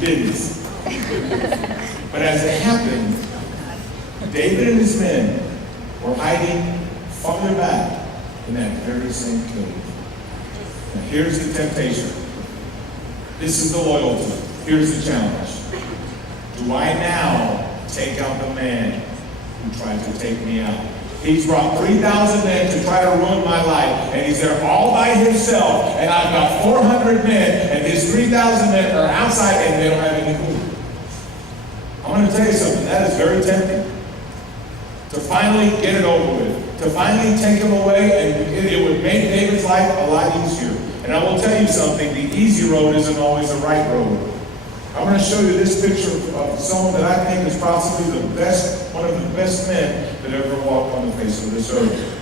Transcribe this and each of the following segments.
business. But as it happened, David and his men were hiding farther back in that very same cave. Now here's the temptation. This is the loyalty. Here's the challenge. Do I now take out the man who tried to take me out? He's brought 3,000 men to try to ruin my life, and he's there all by himself, and I've got 400 men, and his 3,000 men are outside, and they don't have any food. I'm going to tell you something. That is very tempting. To finally get it over with. To finally take him away, and it would make David's life a lot easier. And I will tell you something. The easy road isn't always the right road. I'm going to show you this picture of someone that I think is possibly the best, one of the best men that ever walked on the face of this earth.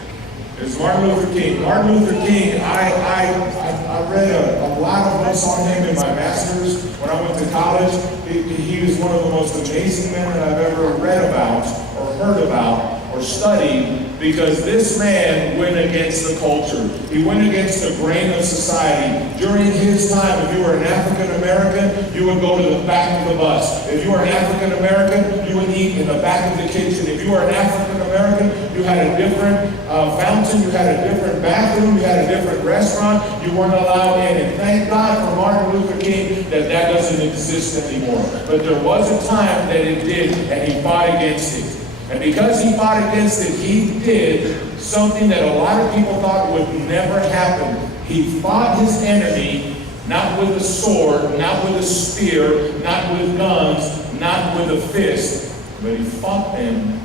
It's Martin Luther King. Martin Luther King, I read a lot of books on him in my master's when I went to college. He was one of the most amazing men that I've ever read about or heard about or studied, because this man went against the culture. He went against the grain of society. During his time, if you were an African American, you would go to the back of the bus. If you were an African American, you would eat in the back of the kitchen. If you were an African American, you had a different fountain, you had a different bathroom, you had a different restaurant. You weren't allowed in. And thank God for Martin Luther King that that doesn't exist anymore. But there was a time that it did, and he fought against it. And because he fought against it, he did something that a lot of people thought would never happen. He fought his enemy, not with a sword, not with a spear, not with guns, not with a fist, but he fought them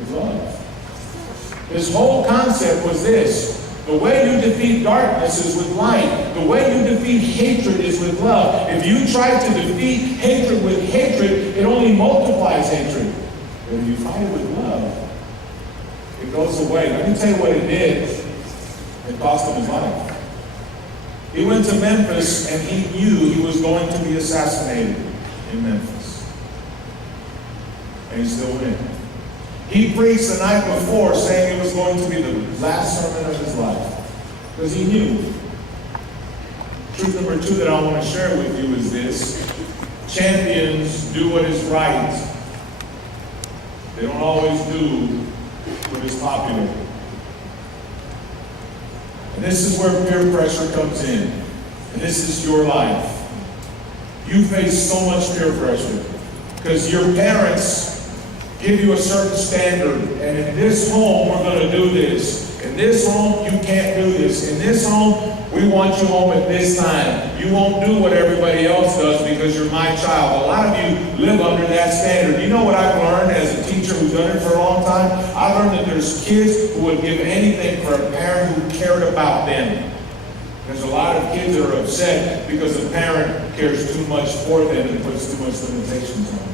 with love. His whole concept was this: the way you defeat darkness is with light. The way you defeat hatred is with love. If you try to defeat hatred with hatred, it only multiplies hatred. But if you fight it with love, it goes away. Let me tell you what it did. It cost him his life. He went to Memphis, and he knew he was going to be assassinated in Memphis. And he still went. He preached the night before saying it was going to be the last sermon of his life. Because he knew. Truth number 2 that I want to share with you is this: champions do what is right. They don't always do what is popular. And this is where peer pressure comes in. And this is your life. You face so much peer pressure because your parents give you a certain standard. And in this home, we're going to do this. In this home, you can't do this. In this home, we want you home at this time. You won't do what everybody else does because you're my child. A lot of you live under that standard. You know what I've learned as a teacher who's done it for a long time? I've learned that there's kids who would give anything for a parent who cared about them. There's a lot of kids that are upset because a parent cares too much for them and puts too much limitations on them.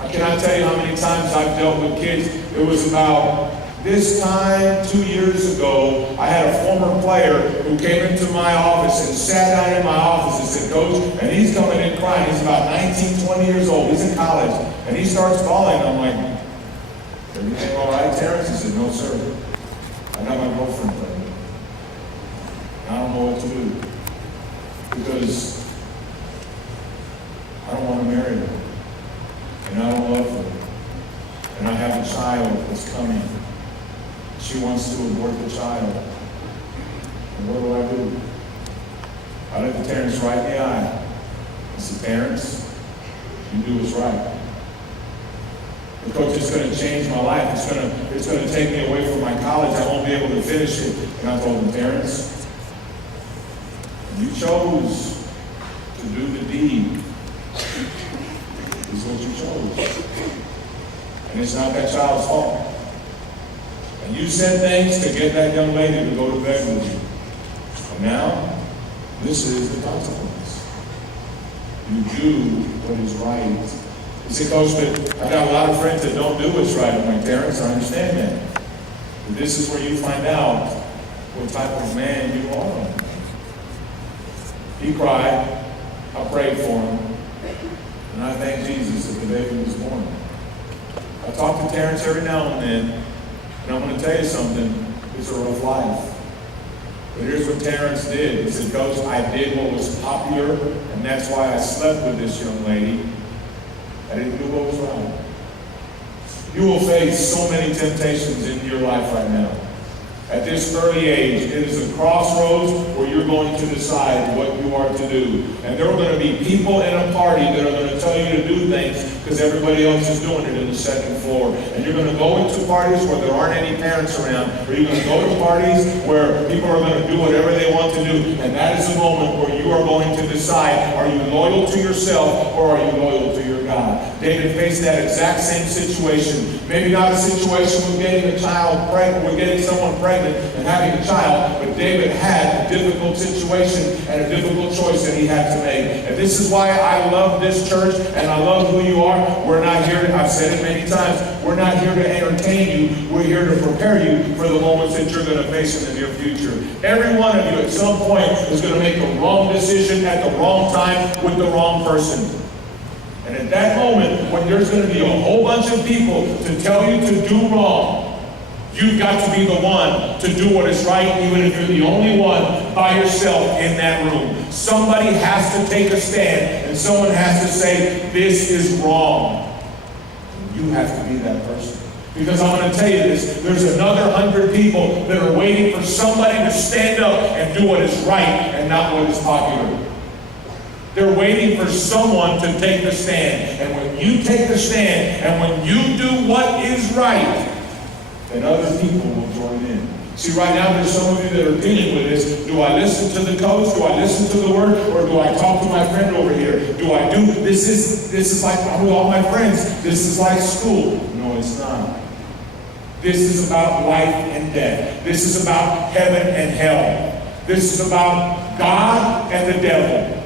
I cannot tell you how many times I've dealt with kids. It was about this time 2 years ago, I had a former player who came into my office and sat down in my office and said, "Coach," and he's coming in crying. He's about 19, 20 years old. He's in college. And he starts bawling. I'm like, "Everything all right, Terrence?" He said, "No, sir. I got my girlfriend pregnant. I don't know what to do because I don't want to marry her. And I don't love her. And I have a child that's coming. She wants to abort the child. And what do I do?" I looked at Terrence right in the eye. I said, "Terrence, you do what's right. The coach is going to change my life. It's going to take me away from my college. I won't be able to finish it." And I told him, "Terrence, you chose to do the deed. This is what you chose. And it's not that child's fault. And you said things to get that young lady to go to bed with you. And now, this is the consequence. You do what is right." You say, "Coach, but I got a lot of friends that don't do what's right." I'm like, "Terrence, I understand that. But this is where you find out what type of man you are." He cried. I prayed for him. And I thank Jesus that the baby was born. I talk to Terrence every now and then, and I'm going to tell you something. It's a rough life. But here's what Terrence did. He said, Coach, I did what was popular, and that's why I slept with this young lady. I didn't do what was right. You will face so many temptations in your life right now. At this early age, it is a crossroads where you're going to decide what you are to do. And there are going to be people in a party that are going to tell you to do things because everybody else is doing it in the second floor. And you're going to go into parties where there aren't any parents around, or you're going to go to parties where people are going to do whatever they want to do. And that is a moment where you are going to decide, are you loyal to yourself or are you loyal to your God? David faced that exact same situation. Maybe not a situation with getting a child pregnant, with getting someone pregnant and having a child, but David had a difficult situation and a difficult choice that he had to make. And this is why I love this church and I love who you are. We're not here to, I've said it many times, we're not here to entertain you. We're here to prepare you for the moments that you're going to face in the near future. Every one of you at some point is going to make the wrong decision at the wrong time with the wrong person. And at that moment, when there's going to be a whole bunch of people to tell you to do wrong, you've got to be the one to do what is right, even if you're the only one by yourself in that room. Somebody has to take a stand, and someone has to say, this is wrong. You have to be that person. Because I'm going to tell you this, there's another 100 people that are waiting for somebody to stand up and do what is right and not what is popular. They're waiting for someone to take the stand. And when you take the stand, and when you do what is right, then other people will join in. See, right now there's some of you that are dealing with this. Do I listen to the coach? Do I listen to the word? Or do I talk to my friend over here? Do I do, this is like I'm with all my friends. This is like school. No, it's not. This is about life and death. This is about heaven and hell. This is about God and the devil.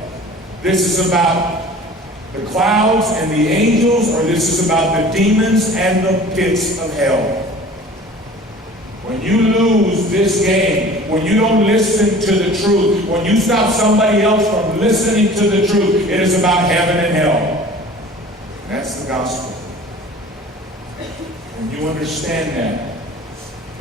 This is about the clouds and the angels, or this is about the demons and the pits of hell. When you lose this game, when you don't listen to the truth, when you stop somebody else from listening to the truth, it is about heaven and hell. And that's the gospel. When you understand that,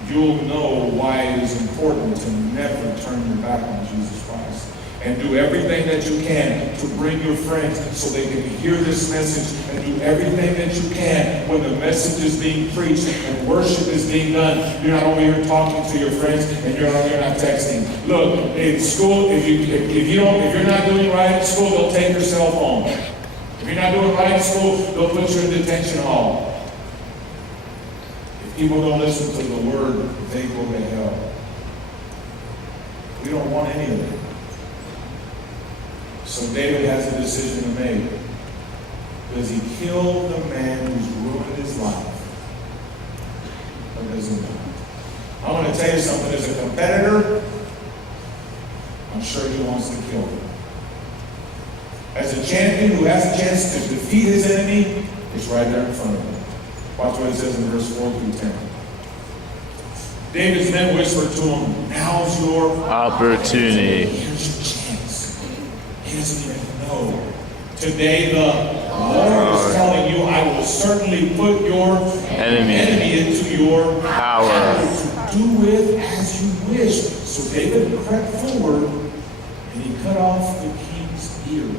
you'll know why it is important to never turn your back on Jesus Christ. And do everything that you can to bring your friends so they can hear this message, and do everything that you can when the message is being preached and worship is being done. You're not over here talking to your friends and you're not texting. Look, in school, if you're not doing right in school, they'll take your cell phone. If you're not doing right in school, they'll put you in detention hall. If people don't listen to the word, they go to hell. We don't want any of that. So David has a decision to make. Does he kill the man who's ruined his life? Or does he not? I want to tell you something. As a competitor, I'm sure he wants to kill him. As a champion who has a chance to defeat his enemy, it's right there in front of him. Watch what it says in verse 4 through 10. David's men whispered to him, now's your opportunity. Here's your chance. He doesn't even know. Today the Lord is telling you, I will certainly put your enemy into your power to do with as you wish. So David crept forward and he cut off the king's ear.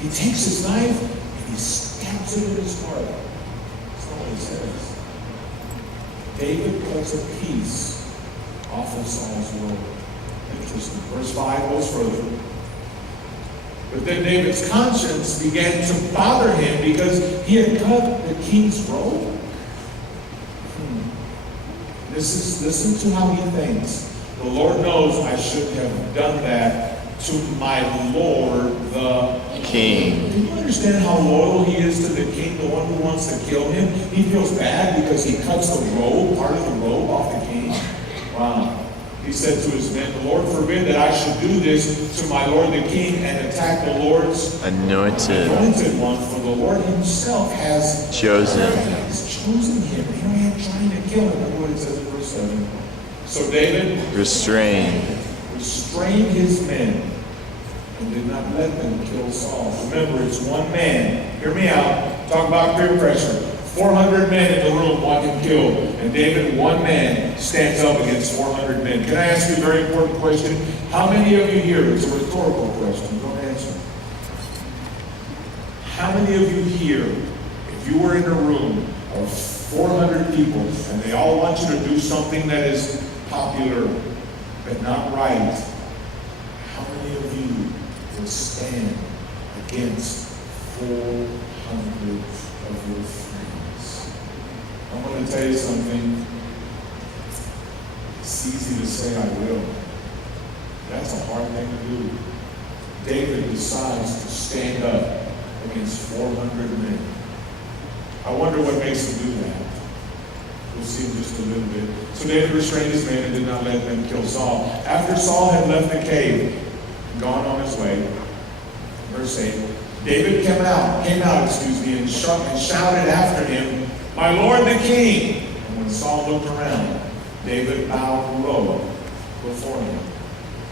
He takes his knife and he stabs it in his heart. That's not what he says. David cuts a piece off of Saul's robe. Interesting. Verse 5 goes further. But then David's conscience began to bother him because he had cut the king's robe. Listen to how he thinks. The Lord knows I shouldn't have done that to my Lord the King. Do you understand how loyal he is to the king, the one who wants to kill him? He feels bad because he cuts the robe, part of the robe off the king. Wow. He said to his men, the Lord forbid that I should do this to my Lord the King and attack the Lord's anointed one, for the Lord himself has chosen him. Here I am trying to kill him. Look what it says in verse 7. So David restrained his men and did not let them kill Saul. Remember, it's one man. Hear me out. Talk about peer pressure. 400 men in the room want him killed. And David, one man, stands up against 400 men. Can I ask you a very important question? How many of you here, it's a rhetorical question, don't answer. How many of you here, if you were in a room of 400 people and they all want you to do something that is popular but not right, how many of you would stand against 400 of your friends? I'm going to tell you something. It's easy to say I will. That's a hard thing to do. David decides to stand up against 400 men. I wonder what makes him do that. We'll see in just a little bit. So David restrained his men and did not let them kill Saul. After Saul had left the cave, gone on his way, verse 8, David came out, and shouted after him, "My lord the king!" And when Saul looked around, David bowed low before him.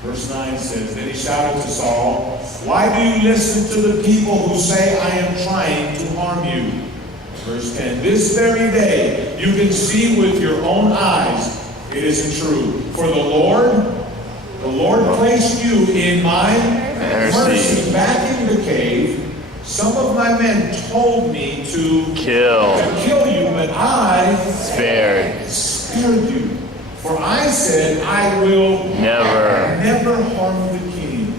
Verse 9 says, then he shouted to Saul, "Why do you listen to the people who say I am trying to harm you?" Verse 10, this very day you can see with your own eyes it isn't true. For the Lord placed you in my mercy. Back in the cave, some of my men told me to kill you, but I spared you. For I said, I will never harm the king.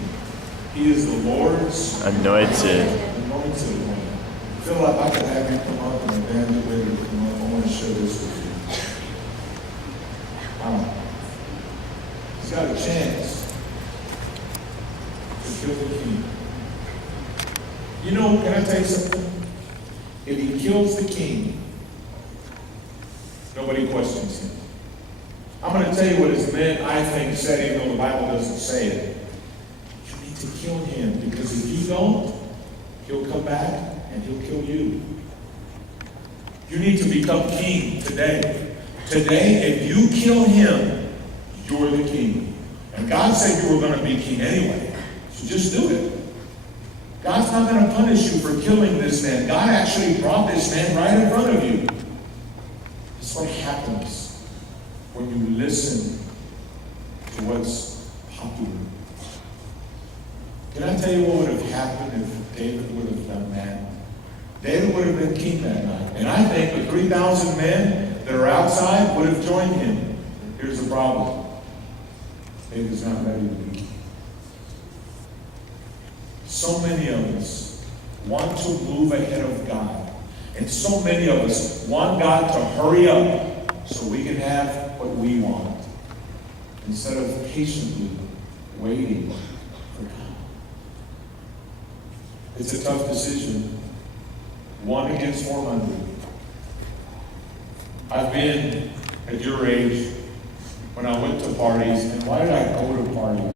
He is the Lord's anointed one. Philip, I could have you come up and the band get ready to come up. I want to share this with you. He's got a chance to kill the king. You know, can I tell you something? If he kills the king, nobody questions him. I'm going to tell you what his men, I think, said, even though the Bible doesn't say it. You need to kill him, because if you don't, he'll come back and he'll kill you. You need to become king today. Today, if you kill him, you're the king. And God said you were going to be king anyway. So just do it. God's not going to punish you for killing this man. God actually brought this man right in front of you. That's what happens when you listen to what's popular. Can I tell you what would have happened if David would have done that? David would have been king that night. And I think the 3,000 men that are outside would have joined him. Here's the problem. David's not ready to be king. So many of us want to move ahead of God. And so many of us want God to hurry up so we can have what we want, instead of patiently waiting for God. It's a tough decision. 1 against 400. I've been at your age when I went to parties, and why did I go to parties?